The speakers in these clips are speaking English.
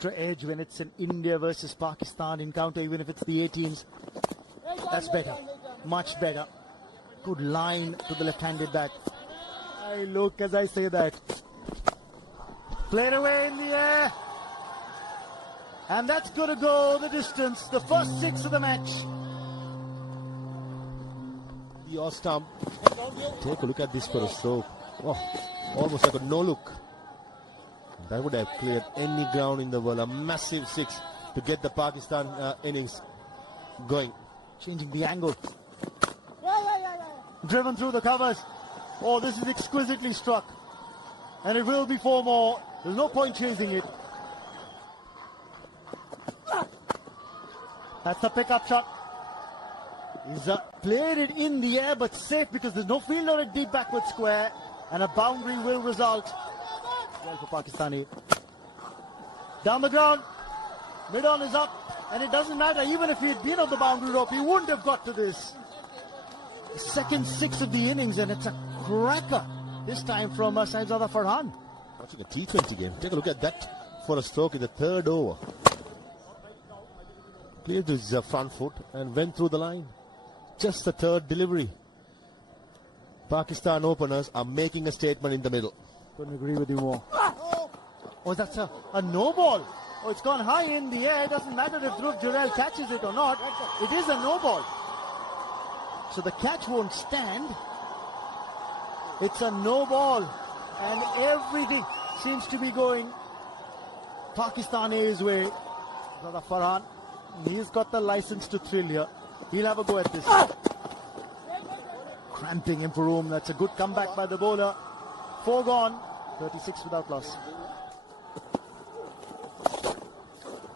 extra edge when it's an India versus Pakistan encounter, even if it's the 18s. That's better, much better. Good line to the left-handed bat. I look as I say that. Played away in the air. And that's going to go the distance. The first 6 of the match. Your stump. Take a look at this for a stroke. Oh, almost like a no-look. That would have cleared any ground in the world. A massive 6 to get the Pakistan innings going. Changing the angle. Driven through the covers. Oh, this is exquisitely struck. And it will be 4 more. There's no point chasing it. That's the pickup shot. He's played it in the air, but safe because there's no fielder at deep backward square. And a boundary will result. Well for Pakistani. Down the ground. Mid-on is up. And it doesn't matter. Even if he had been on the boundary rope, he wouldn't have got to this. The second 6 of the innings, and it's a cracker. This time from Saibzada Farhan. Watching a T20 game. Take a look at that for a stroke in the 3rd over. Cleared his front foot and went through the line. Just the 3rd delivery. Pakistan openers are making a statement in the middle. Couldn't agree with you more. Oh, that's a no ball. Oh, it's gone high in the air. It doesn't matter if Dhruv Jurel catches it or not. It is a no ball. So the catch won't stand. It's a no ball. And everything seems to be going Pakistan A's way. Brother Farhan, he's got the license to thrill here. He'll have a go at this. Cramping him for room. That's a good comeback by the bowler. 4 gone. 36 without loss.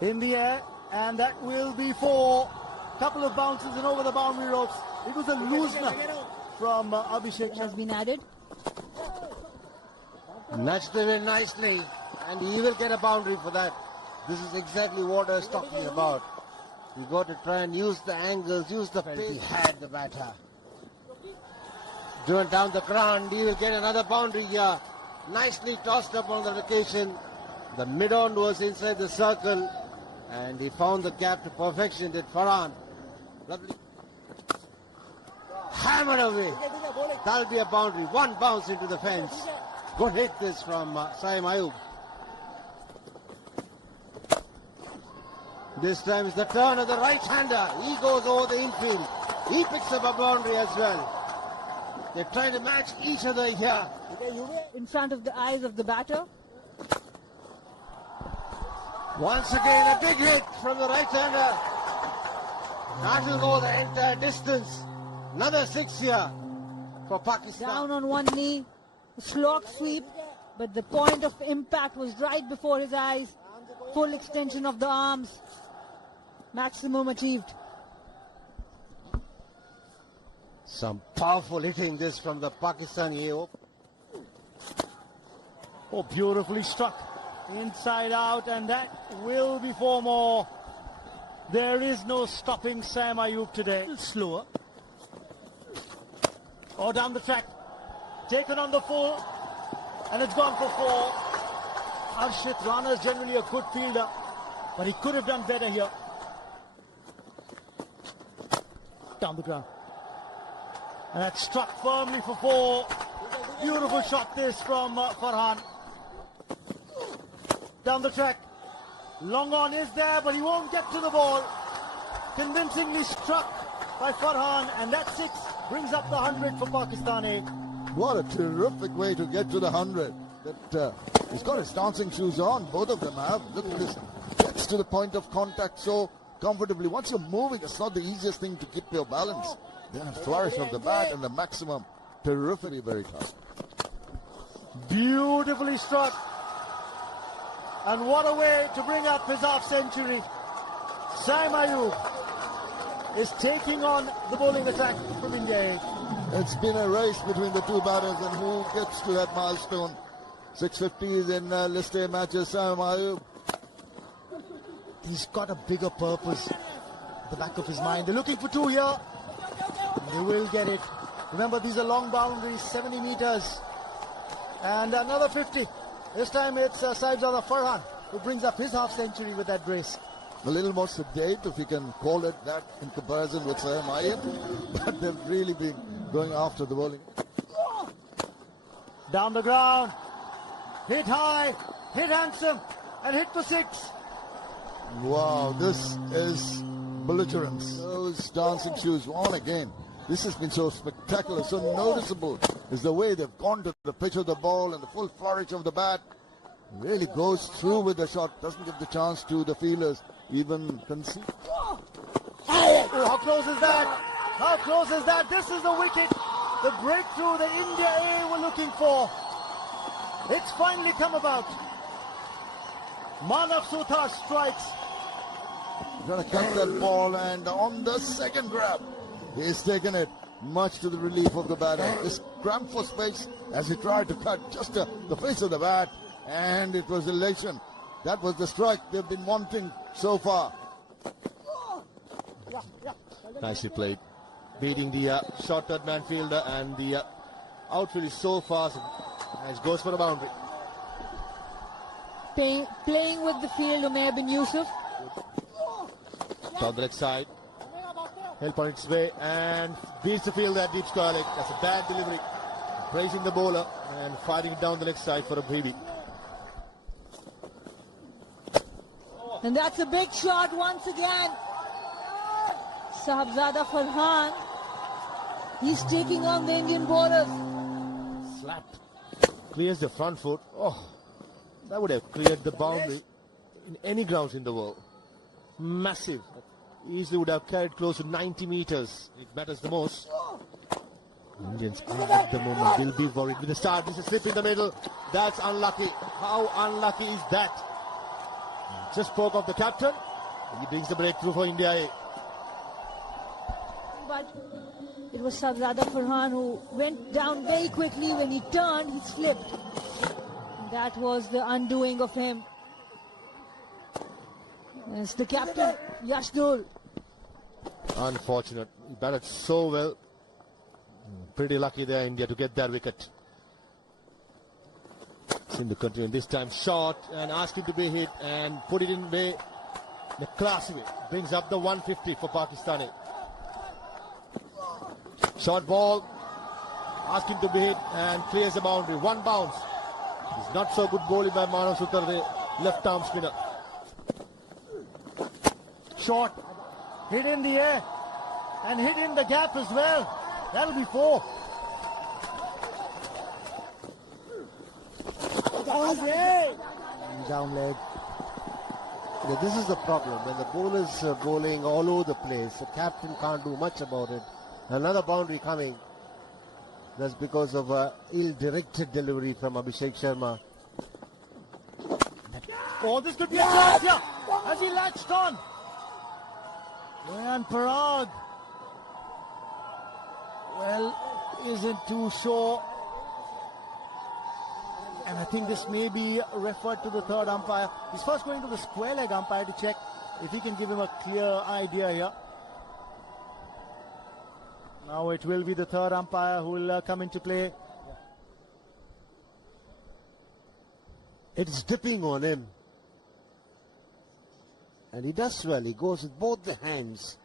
In the air. And that will be 4. Couple of bounces and over the boundary ropes. It was a loosener from Abhishek. Has been added. Nudged him in nicely, and he will get a boundary for that. This is exactly what I was talking about. You got to try and use the angles, use the pace. He had the batter. Driven down the ground, he will get another boundary here. Nicely tossed up on the location. The mid-on was inside the circle, and he found the gap to perfection. Did Farhan. Lovely. Hammered away. That'll be a boundary. 1 bounce into the fence. Good hit this from Saim Ayub. This time is the turn of the right-hander. He goes over the infield. He picks up a boundary as well. They're trying to match each other here. In front of the eyes of the batter. Once again, a big hit from the right-hander. That will go the entire distance. Another 6 here for Pakistan. Down on one knee. Slog sweep. But the point of impact was right before his eyes. Full extension of the arms. Maximum achieved. Some powerful hitting this from the Pakistani AO. Oh, beautifully struck. Inside out, and that will be 4 more. There is no stopping Saim Ayub today. A little slower. Oh, down the track. Taken on the full. And it's gone for 4. Harshit Rana is generally a good fielder, but he could have done better here. Down the ground. And that struck firmly for 4. Beautiful shot this from Farhan. Down the track. Long on is there, but he won't get to the ball. Convincingly struck by Farhan, and that 6 brings up the 100 for Pakistan. What a terrific way to get to the 100. He's got his dancing shoes on, both of them have. Look at this. Gets to the point of contact so comfortably. Once you're moving, it's not the easiest thing to keep your balance. Then a flourish of the bat and the maximum. Terrifically very tough. Beautifully struck. And what a way to bring up his half-century. Saim Ayub is taking on the bowling attack from India. It's been a race between the 2 batters, and who gets to that milestone. 650s in List A matches. Saim Ayub. He's got a bigger purpose at the back of his mind. They're looking for 2 here. They will get it. Remember, these are long boundaries, 70 meters. And another 50. This time it's Saibzada Farhan. who brings up his half-century with that brace. A little more sedate, if you can call it that, in comparison with Sam Iyer. But they've really been going after the bowling. Down the ground. Hit high, hit handsome, and hit for 6. Wow, this is belligerence. Those dancing shoes on again. This has been so spectacular, so noticeable is the way they've gone to the pitch of the ball and the full flourish of the bat. Really goes through with the shot, doesn't give the chance to the fielders even concede. Oh, how close is that? How close is that? This is the wicket. The breakthrough the India A were looking for. It's finally come about. Manav Suthar strikes. Gonna cut that ball, and on the second grab, he's taken it, much to the relief of the batter. This cramped for space as he tried to cut just the face of the bat, and it was elation. That was the strike they've been wanting so far. Nicely played. Beating the short third man fielder, and the outfield is so fast as goes for a boundary. Playing with the field, Umair bin Yusuf. Down the leg side. Help on its way and beats the field at deep square leg. That's a bad delivery. Praising the bowler and firing it down the leg side for a BB. And that's a big shot once again. Sahibzada Farhan. He's taking on the Indian bowlers. Slapped. Clears the front foot. Oh, that would have cleared the boundary in any grounds in the world. Massive. Easily would have carried close to 90 meters. It matters the most. Indians are at the moment will be worried with the start. This is slip in the middle. That's unlucky. How unlucky is that? Just spoke of the captain. He brings the breakthrough for India A. But it was Sahibzada Farhan who went down very quickly. When he turned, he slipped. That was the undoing of him. It's the captain, Yashdul. Unfortunate. He batted so well. Pretty lucky there, India, to get that wicket. Seem to continue this time. Shot and ask him to be hit and put it in way. In a classy way. Brings up the 150 for Pakistani. Short ball. Ask him to be hit and clears the boundary. One bounce. It's not so good bowling by Manav Suthar, the left arm spinner. Short. Hit in the air. And hit in the gap as well. That'll be 4. Down leg. Yeah, this is the problem. When the bowlers are bowling all over the place, the captain can't do much about it. Another boundary coming. That's because of a ill-directed delivery from Abhishek Sharma. Oh, this could be a chance here. Has he latched on? And Parag, well, isn't too sure. And I think this may be referred to the third umpire. He's first going to the square leg umpire to check if he can give him a clear idea here. Now it will be the third umpire who will come into play. It's dipping on him. And he does well. He goes with both the hands.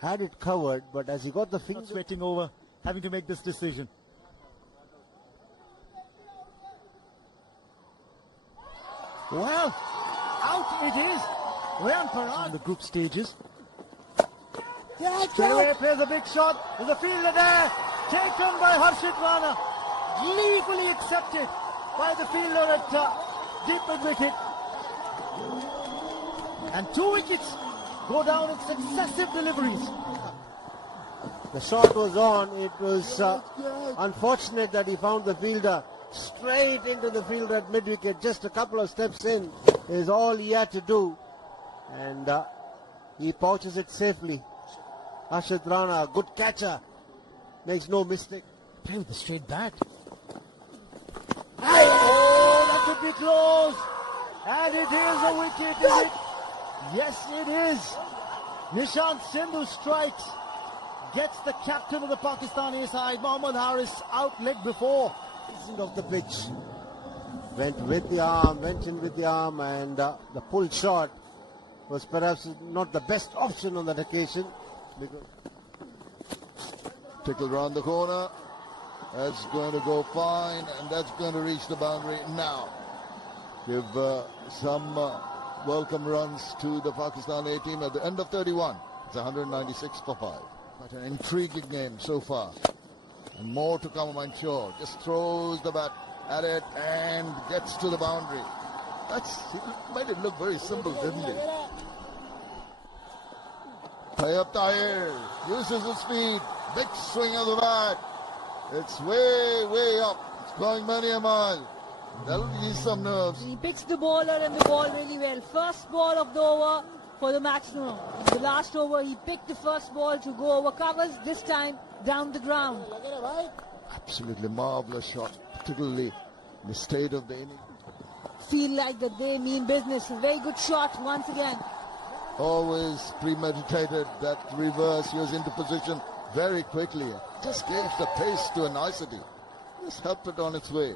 Had it covered, but as he got the Not fingers... sweating over having to make this decision. Well, out it is. Rayan Parag in the group stages. Straight away plays a big shot. There's a fielder there. Taken by Harshit Rana. Gleefully accepted by the fielder at deep mid-wicket. And 2 wickets go down in successive deliveries. The shot was on. It was unfortunate that he found the fielder straight into the fielder at mid-wicket. Just a couple of steps in is all he had to do. And he pouches it safely. Harshit Rana, a good catcher. Makes no mistake. Play with the straight bat. Oh, that could be close. And it is a wicket, is it? Yes, it is. Nishant Sindhu strikes. Gets the captain of the Pakistani side, Mohammad Haris, out leg before. Of the pitch. went with the arm, went in with the arm, and the pull shot was perhaps not the best option on that occasion. Because Tickle round the corner. That's going to go fine, and that's going to reach the boundary now. Give some welcome runs to the Pakistan A team at the end of 31. It's 196 for 5. But an intriguing game so far. And more to come, I'm sure. Just throws the bat at it and gets to the boundary. He made it look very simple, didn't he? Tayyab Tahir uses his speed. Big swing of the bat. It's way, way up. It's going many a mile. That'll ease some nerves. He picks the bowler and the ball really well. First ball of the over for the maximum. In the last over, he picked the first ball to go over covers, this time down the ground. Absolutely marvelous shot, particularly in the state of the inning. Feel like that they mean business. A very good shot once again. Always premeditated that reverse. He was into position very quickly. Just gave the pace to a nicety. Just helped it on its way.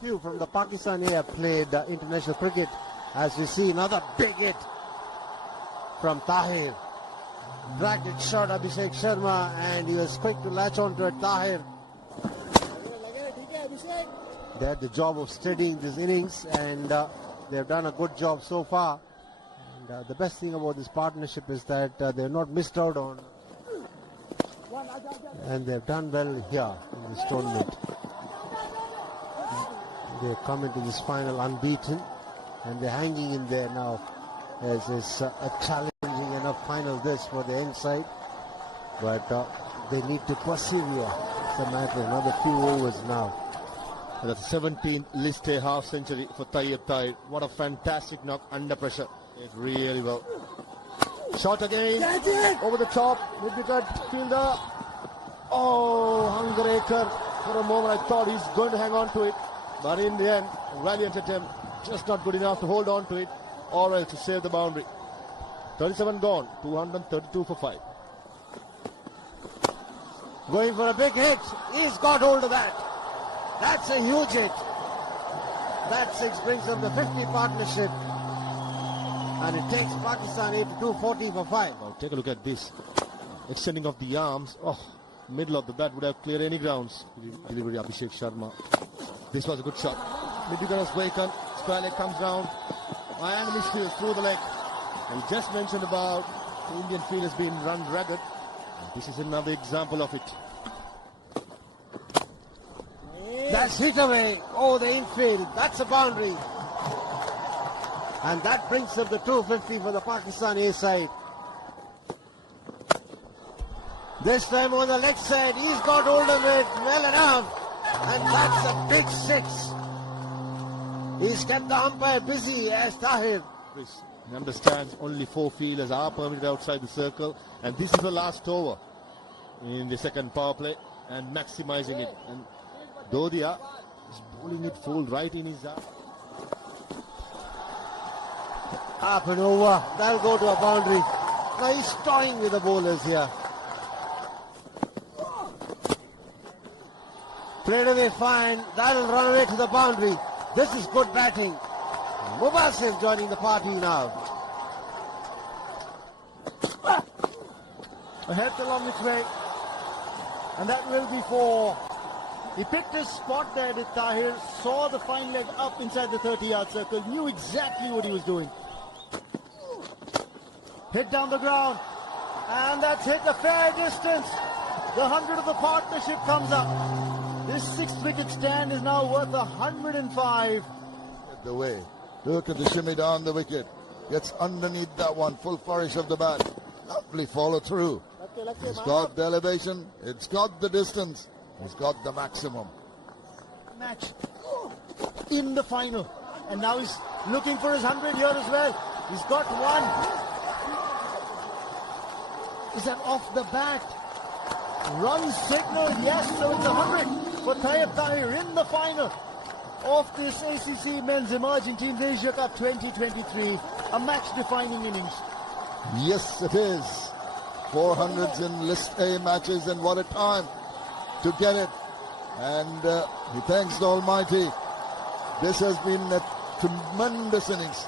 Few from the Pakistan A have played international cricket, as we see another big hit from Tahir. Dragged it short Abhishek Sharma, and he was quick to latch onto it. Tahir. They had the job of steadying these innings, and they've done a good job so far. And the best thing about this partnership is that they've not missed out on, and they've done well here in this tournament. They come into this final unbeaten, and they're hanging in there now as it's a challenging enough final this for the end side. But they need to persevere. It's a matter of another few overs now. And that's 17th list A half century for Tayyab Tahir. What a fantastic knock under pressure. It really well. Shot again. Over the top. With the gut fielder. Oh, Hungarekar. For a moment I thought he's going to hang on to it. But in the end, valiant attempt. Just not good enough to hold on to it. Or else to save the boundary. 37 gone. 232 for 5. Going for a big hit. He's got hold of that. That's a huge hit. That six brings up the 50 partnership. And it takes Pakistan A to 240 for 5. Now take a look at this. Extending of the arms. Oh, middle of the bat would have cleared any grounds. Delivery Abhishek Sharma. This was a good shot. Midfielder was vacant. Spalek comes down. And misfield through the leg. And we just mentioned about the Indian field has been run ragged. And this is another example of it. That's hit away. Oh, the infield. That's a boundary. And that brings up the 250 for the Pakistan A side. This time on the leg side, he's got hold of it well enough. And that's a big six. He's kept the umpire busy as Tahir. He understands only 4 fielders are permitted outside the circle. And this is the last over in the second power play. And maximizing it. And Dodia is bowling it full right in his eye. Up and over. That'll go to a boundary. Now he's toying with the bowlers here. Played away fine. That'll run away to the boundary. This is good batting. Mubasir joining the party now. Ahead along its way. And that will be 4. He picked his spot there with Tahir, saw the fine leg up inside the 30-yard circle, knew exactly what he was doing. Hit down the ground, and that's hit a fair distance. The 100 of the partnership comes up. This 6th wicket stand is now worth 105. The way. Look at the shimmy down the wicket. Gets underneath that one. Full flourish of the bat. Lovely follow through. It's got the elevation. It's got the distance. He's got the maximum. Match in the final. And now he's looking for his 100 here as well. He's got one. Is that off the bat? Run signal, yes, so it's 100 for Tayyab Tahir in the final of this ACC Men's Emerging Teams Asia Cup 2023. A match-defining innings. Yes, it is. 400s in List A matches, and what a time to get it. And he thanks the Almighty This has been a tremendous innings.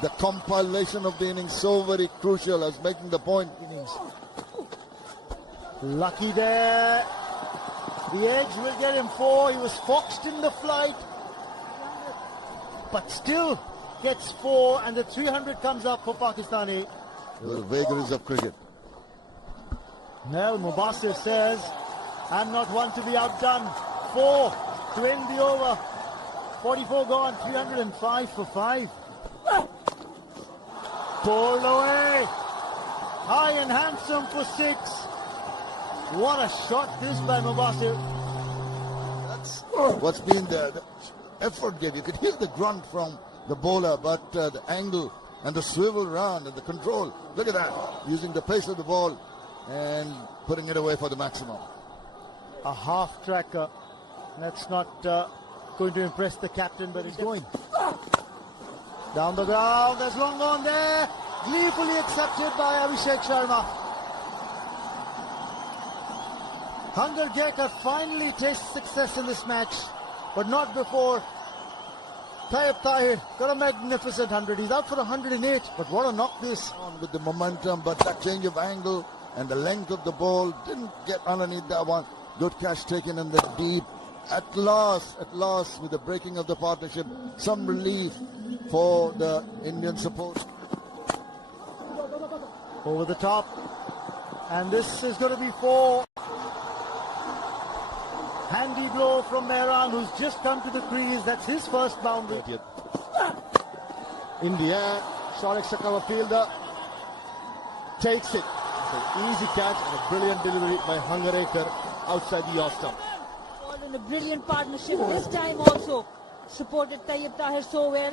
The compilation of the innings so very crucial as making the point innings. Lucky there. The edge will get him 4. He was foxed in the flight, but still gets 4, and the 300 comes up for Pakistani. The vagaries of cricket. Well, Mubasir says, I'm not one to be outdone. 4 to end the over. 44 gone, 305 for 5. Pulled away. High and handsome for 6. What a shot this by Mubasir. That's what's been the effort game. You could hear the grunt from the bowler, but the angle and the swivel round and the control. Look at that. Using the pace of the ball and putting it away for the maximum. A half tracker. That's not going to impress the captain, but it's going. Down the ground, there's long on there. Gleefully accepted by Abhishek Sharma. Hunger Gekar finally tastes success in this match, but not before. Tayyip Tahir got a magnificent 100. He's out for 108, but what a knock this. On with the momentum, but that change of angle and the length of the ball didn't get underneath that one. Good catch taken in the deep. At last, with the breaking of the partnership, some relief for the Indian support. Over the top, and this is going to be 4. Handy blow from Mehran, who's just come to the crease. That's his first boundary. India, short extra cover fielder, takes it. An easy catch and a brilliant delivery by Hangarekar outside the off stump. All in a brilliant partnership. This time also supported Tayyip Tahir so well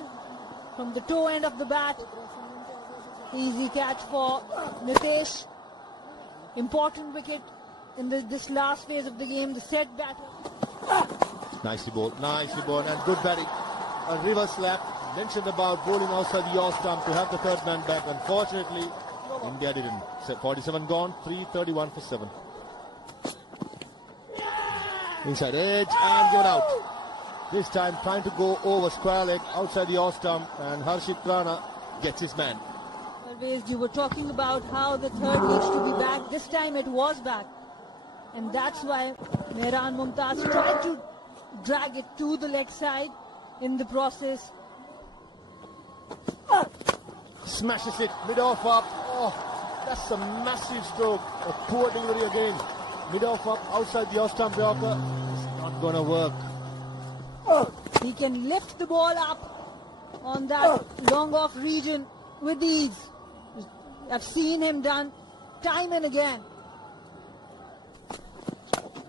from the toe end of the bat. Easy catch for Nitesh. Important wicket in this last phase of the game, the set bat. Nicely bowled, and good batting. A reverse slap. Mentioned about bowling outside the off stump to have the third man back. Unfortunately, India didn't. 47 gone, 331 for 7. Inside edge and given out. This time trying to go over square leg outside the off stump, and Harshit Rana gets his man. Always you were talking about how the third needs to be back. This time it was back. And that's why Mehran Mumtaz tried to drag it to the leg side in the process. Smashes it, mid-off up. Oh, that's a massive stroke. A poor delivery again. Mid-off up, outside the off-stump Yorker. It's not going to work. He can lift the ball up on that long-off region with ease. I've seen him done time and again.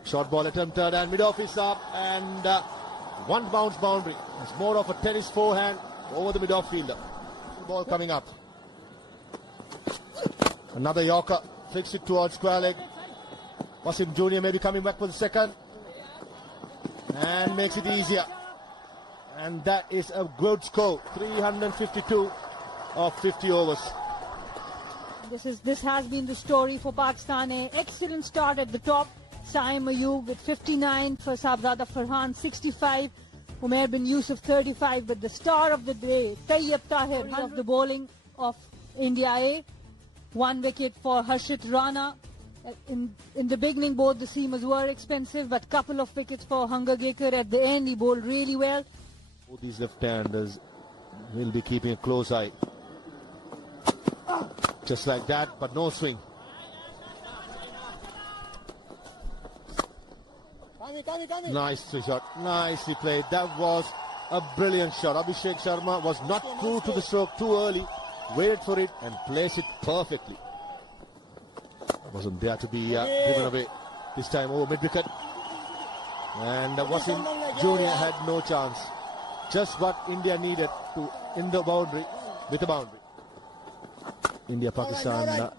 Short ball attempted and mid-off is up, and one bounce boundary. It's more of a tennis forehand over the mid-off fielder. Ball coming up. Another Yorker, flicks it towards square leg. Wasim Jr. maybe coming back for the second, and makes it easier. And that is a good score, 352 of 50 overs. This has been the story for Pakistan. An excellent start at the top. Saim Ayub with 59, for Sabzada Farhan 65, Umair bin Yusuf 35, but the star of the day, Tayyip Tahir of the bowling of India A. 1 wicket for Harshit Rana. In the beginning, both the seamers were expensive, but couple of wickets for Hunger Gekar. At the end, he bowled really well. Both these left-handers will be keeping a close eye. Just like that, but no swing. Nicely shot, nicely played. That was a brilliant shot. Abhishek Sharma was not true to the stroke too early. Waited for it and placed it perfectly. Wasn't there to be given away this time over mid-wicket. And Wasim Jr. had no chance. Just what India needed to in the boundary, with the boundary. India, Pakistan.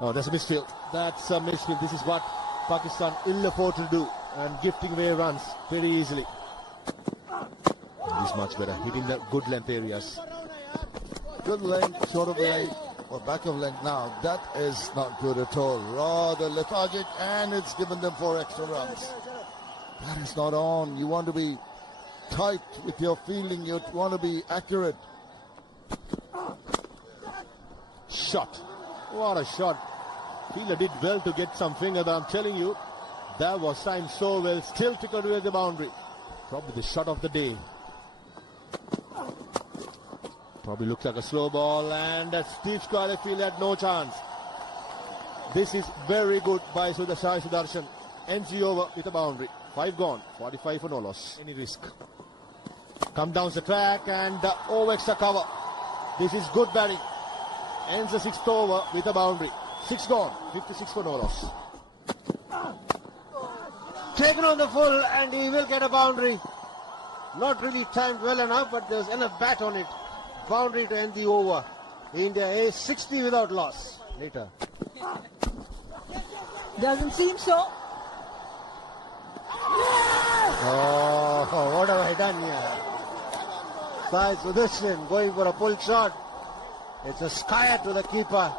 Oh, that's a misfield. That's a misfield. This is what Pakistan ill afford to do, and gifting away runs very easily. This much better, hitting the good length areas. Good length, short of length, or back of length now. That is not good at all. Rather lethargic, and it's given them 4 extra runs. That is not on. You want to be tight with your fielding. You want to be accurate. Shot. What a shot. Fielder did well to get some finger, but I'm telling you, that was timed so well. Still tickled away the boundary. Probably the shot of the day. Probably looks like a slow ball, and Steve Squire Field had no chance. This is very good by Sai Sudarshan. Ends the over with a boundary. 5 gone, 45 for no loss. Any risk. Come down the track and over extra cover. This is good batting. Ends the 6th over with a boundary. 6 gone, 56 for no loss. Taken on the full, and he will get a boundary. Not really timed well enough, but there's enough bat on it. Boundary to end the over. India A 60 without loss. Later. Doesn't seem so. Oh, what have I done here? Sai Sudarshan going for a pull shot. It's a skyer to the keeper.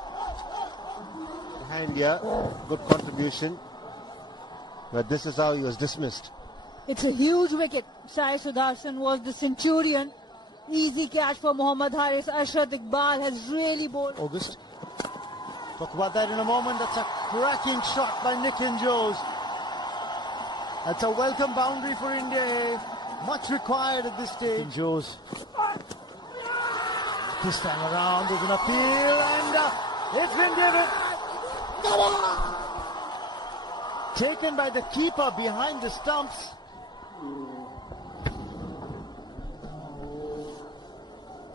Hand here. Good contribution. But this is how he was dismissed. It's a huge wicket. Sai Sudarshan was the centurion. Easy catch for Mohammad Haris. Arshad Iqbal has really bowled. August. Talk about that in a moment. That's a cracking shot by Nitin Jose. That's a welcome boundary for India. Much required at this stage. Nitin Jose. This time around there's an appeal, and it's been given. Taken by the keeper behind the stumps.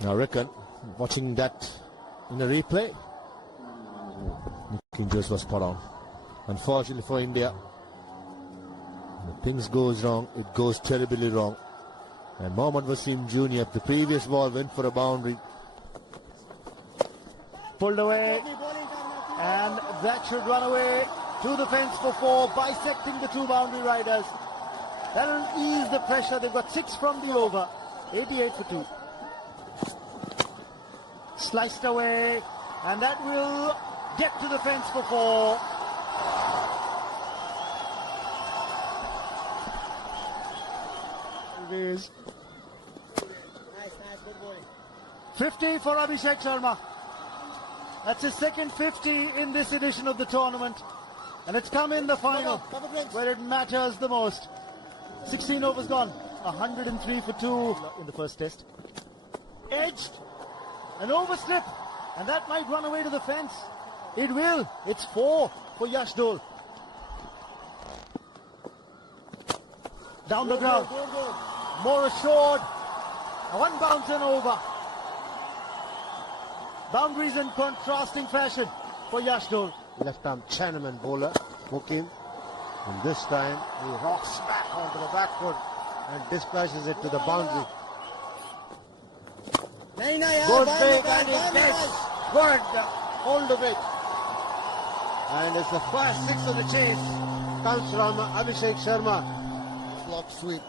I reckon, watching that in a replay, Nitin Jose was spot on. Unfortunately for India, when things goes wrong, it goes terribly wrong. And Mohammad Wasim Jr., the previous ball went for a boundary. Pulled away, and that should run away to the fence for 4, bisecting the 2 boundary riders. That'll ease the pressure. They've got 6 from the over, 88 for 2. Sliced away, and that will get to the fence for 4. It is 50 for Abhishek Sharma. That's his second 50 in this edition of the tournament. And it's come in the final, where it matters the most. 16 overs gone. 103 for 2 in the first test. Edged. An overslip. And that might run away to the fence. It will. It's 4 for Yash Dole. Down the ground. More assured. 1 bounce and over. Boundaries in contrasting fashion for Yash Dole. Left arm Chinaman bowler. Hook in. And this time he rocks back onto the back foot and dispatches it to the boundary. Good bait, and it gets good hold of it. And it's the first 6 of the chase. Comes from Abhishek Sharma. Block sweep.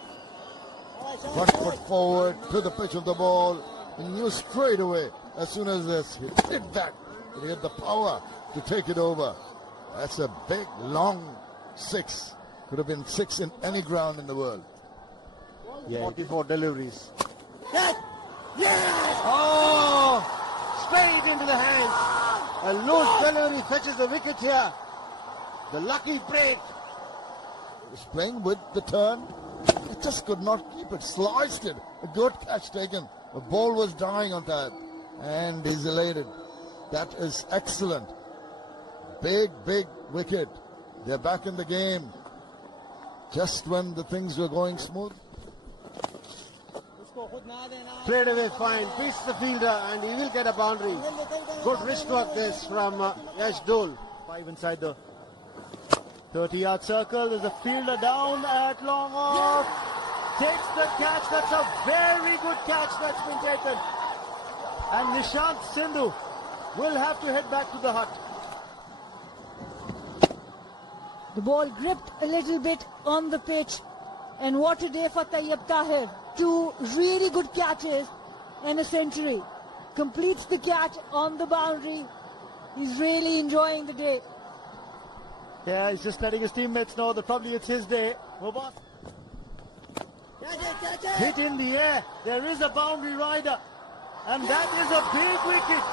Front foot forward to the pitch of the ball. And knew straight away, as soon as this hit that, he had the power to take it over. That's a big, long 6. Could have been 6 in any ground in the world. Yeah. 44 deliveries. Yes! Yes! Oh! Straight into the hands. A loose delivery fetches the wicket here. The lucky break. Was playing with the turn. It just could not keep it. Sliced it. A good catch taken. The ball was dying on that. And he's elated. That is excellent. Big, big wicket. They're back in the game. Just when the things were going smooth. Played away fine. Beats the fielder and he will get a boundary. Good wrist work this from Yash Dole. 5 inside the 30-yard circle. There's a fielder down at long off. Takes the catch. That's a very good catch that's been taken. And Nishant Sindhu will have to head back to the hut. The ball gripped a little bit on the pitch. And what a day for Tayyab Tahir. 2 really good catches and a century. Completes the catch on the boundary. He's really enjoying the day. Yeah, he's just letting his teammates know that probably it's his day. Hit in the air. There is a boundary rider. And that is a big wicket.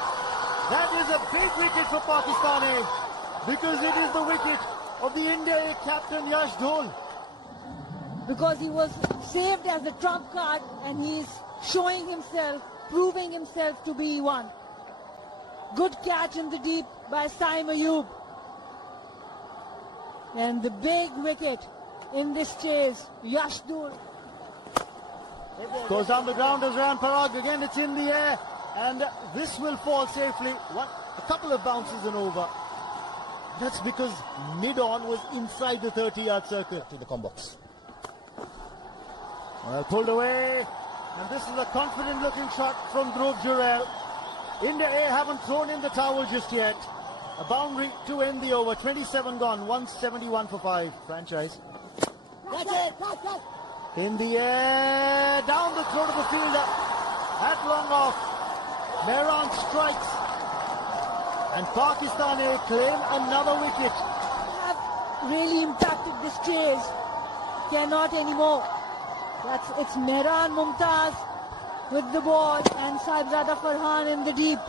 That is a big wicket for Pakistan A. Because it is the wicket of the India A captain Yash Dhol. Because he was saved as a trump card and he is showing himself, proving himself to be one. Good catch in the deep by Saim Ayub. And the big wicket in this chase, Yash Dhol. Goes down the ground as Riyan Parag. Again, it's in the air. And this will fall safely. A couple of bounces and over. That's because mid-on was inside the 30-yard circle. To the combox. Well, pulled away. And this is a confident-looking shot from Dhruv Jurel. India A haven't thrown in the towel just yet. A boundary to end the over. 27 gone. 171 for 5. Franchise. That's it. In the air, down the throat of the fielder, at long off, Mehran strikes, and Pakistan A claim another wicket. Have really impacted this chase. Cannot anymore. It's Mehran Mumtaz with the ball and Saibzada Farhan in the deep.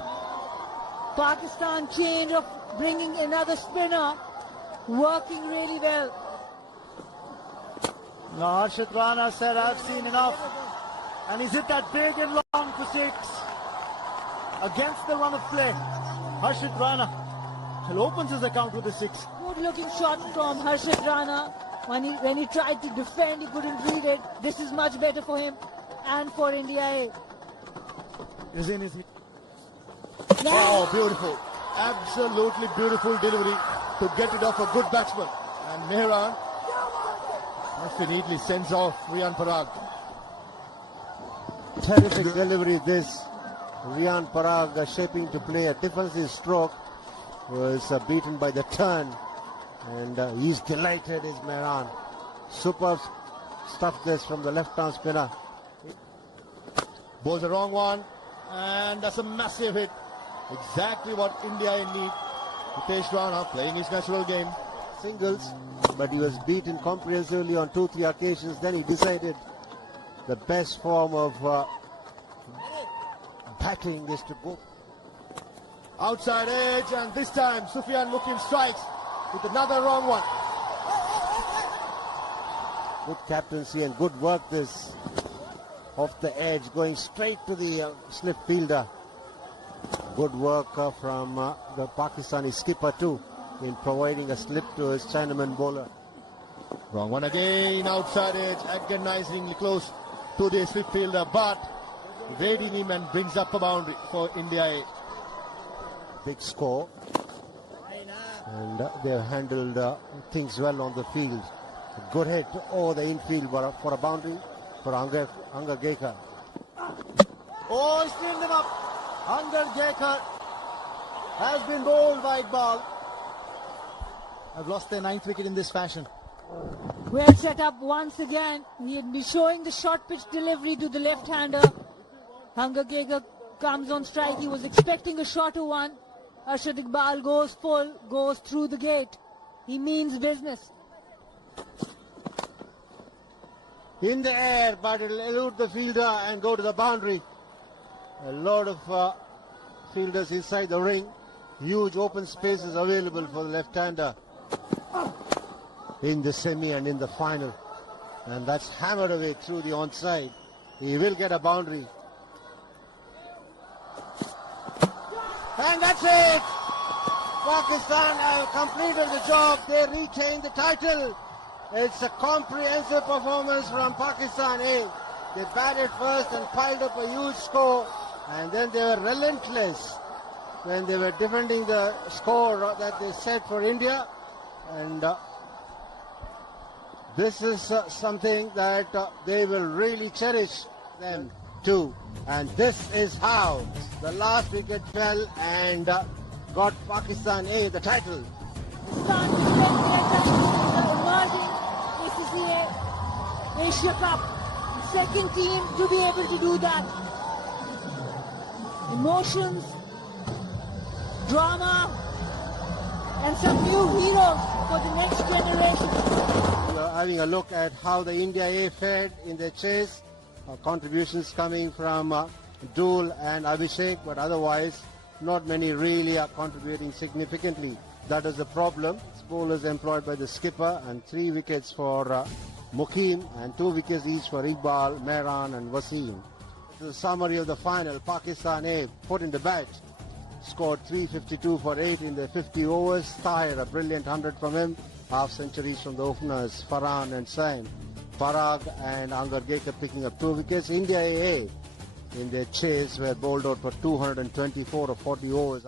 Pakistan change of bringing another spinner, working really well. Now Harshit Rana said, I've seen enough. And he's hit that big and long for 6. Against the run of play. Harshit Rana opens his account with a 6. Good looking shot from Harshit Rana. When he tried to defend, he couldn't read it. This is much better for him and for India A. Is in his hit. Oh, beautiful. Absolutely beautiful delivery to get it off a good batsman. And Mehran neatly sends off Riyan Parag. Terrific delivery this. Riyan Parag shaping to play a defensive stroke. Was beaten by the turn. And he's delighted, is Mehran. Superb stuff this from the left-arm spinner. Bowls the wrong one. And that's a massive hit. Exactly what India need. Hitesh Rana playing his natural game. Singles, but he was beaten comprehensively on 2-3 occasions. Then he decided the best form of batting is to go Outside edge, and this time Sufyan Mukin strikes with another wrong one. good captaincy and good work this off the edge, going straight to the slip fielder. Good work from the Pakistani skipper too, in providing a slip to his Chinaman bowler. Wrong one again, outside edge, agonizingly close to the slip fielder, but evading him and brings up a boundary for India A. Big score, and they've handled things well on the field. Good hit over the infield for a boundary for Anga Gekar. Oh, he's cleaned him up. Anga Gekar has been bowled by Iqbal. Have lost their 9th wicket in this fashion. Well set up once again. He had been showing the short pitch delivery to the left-hander. Anga Gekar comes on strike. He was expecting a shorter one. Arshad Iqbal goes full, goes through the gate. He means business. In the air, but it'll elude the fielder and go to the boundary. A lot of fielders inside the ring. Huge open spaces available for the left-hander in the semi and in the final. And that's hammered away through the onside. He will get a boundary. And that's it! Pakistan have completed the job. They retain the title. It's a comprehensive performance from Pakistan A. They batted first and piled up a huge score, and then they were relentless when they were defending the score that they set for India. And this is something that they will really cherish them too. And this is how the last wicket fell and got Pakistan A the title. Pakistan the emerging ACCA Asia Cup. Second team to be able to do that. Emotions, drama, and some new heroes for the next generation. We are having a look at how the India A fared in their chase. Contributions coming from Dhul and Abhishek, but otherwise not many really are contributing significantly. That is the problem. Bowlers employed by the skipper, and 3 wickets for Mukim and 2 wickets each for Iqbal, Mehran and Wasim. This is a summary of the final. Pakistan A put in the bat, scored 352 for 8 in their 50 overs. Tahir, a brilliant 100 from him. Half centuries from the openers, Farhan and Sain. Parag and Angar Gekar picking up 2 wickets. India A in their chase were bowled out for 224 or 40 overs.